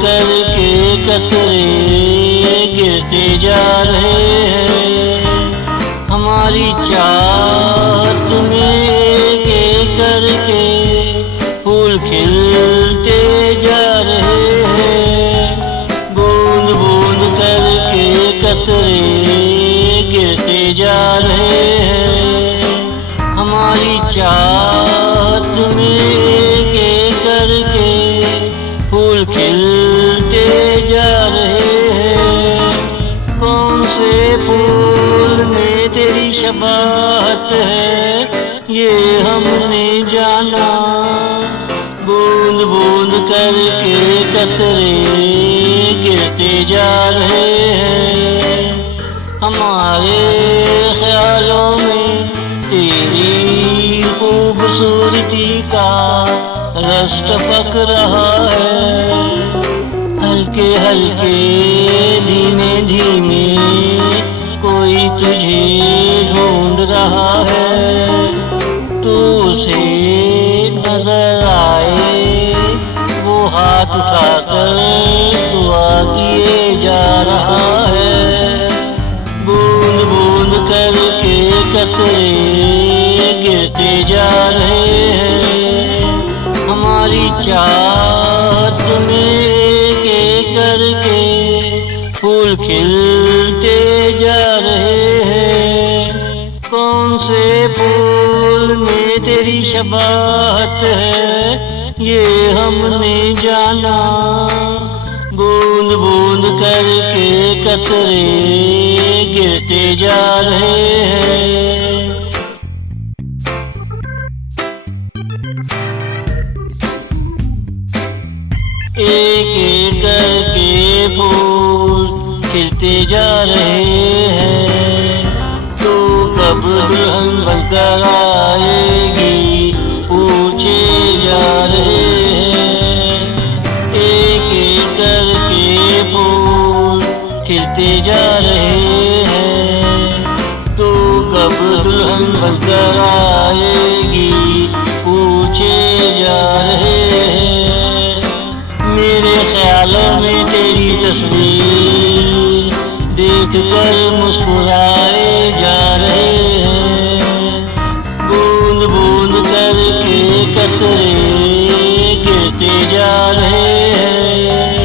करके कतरे गिरते जा रहे हैं। हमारी चाहत में एक करके फूल खिलते जा रहे हैं। बूंद बूंद करके कतरे गिरते जा रहे हैं। हमारी चाहत में एक करके फूल खिलते जा रहे हैं। कौन से फूल में तेरी शबाहत है ये हमने जाना। बूंद बूंद करके कतरे गिरते जा रहे हैं। हमारे ख्यालों में तेरी खूबसूरती का रस टपक रहा है। हल्के हल्के धीमे धीमे कोई तुझे ढूंढ रहा है। तू उसे नजर आए वो हाथ उठाकर दुआ किए जा रहा है। बूंद बूंद करके कतरे गिरते जा रहे हैं। हमारी चाहत में एक करके फूल खिलते जा रहे हैं। कौन से फूल में तेरी शबाहत है ये हमने जाना। बूंद बूंद करके कतरे गिरते जा रहे हैं। एक एक करके फूल खिलते जा रहे हैं। तो कब दुल्हन बनकर आएगी पूछे जा रहे हैं। एक एक करके फूल खिलते जा रहे हैं। तो कब दुल्हन बनकर आएगी पूछे जा रहे हैं। मेरे ख्यालों में तेरी तस्वीर देख कर मुस्कुराए जा रहे हैं। बूंद बूंद करके कतरे गिरते जा रहे हैं।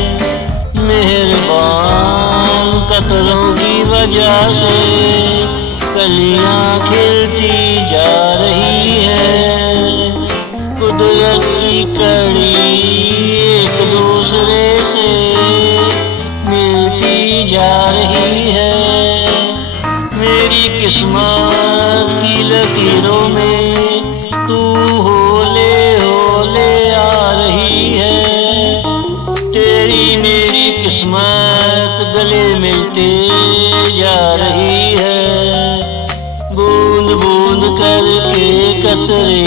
मेहरबान कतरों की वजह से कलियां खिलती जा रही है। कुदरत की कड़ी एक दूसरे से मिलती जा रही है। मेरी किस्मत की लकीरों में तू होले होले आ रही है। तेरी मेरी किस्मत गले मिलते जा रही है। बूंद बूंद करके कतरे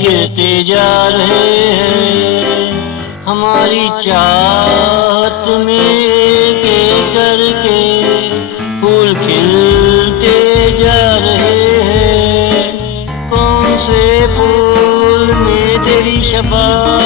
गिरते जा रहे हैं। हमारी चाहत में एक करके फूल खिलते जा रहे हैं। कौन से फूल में तेरी शबाहत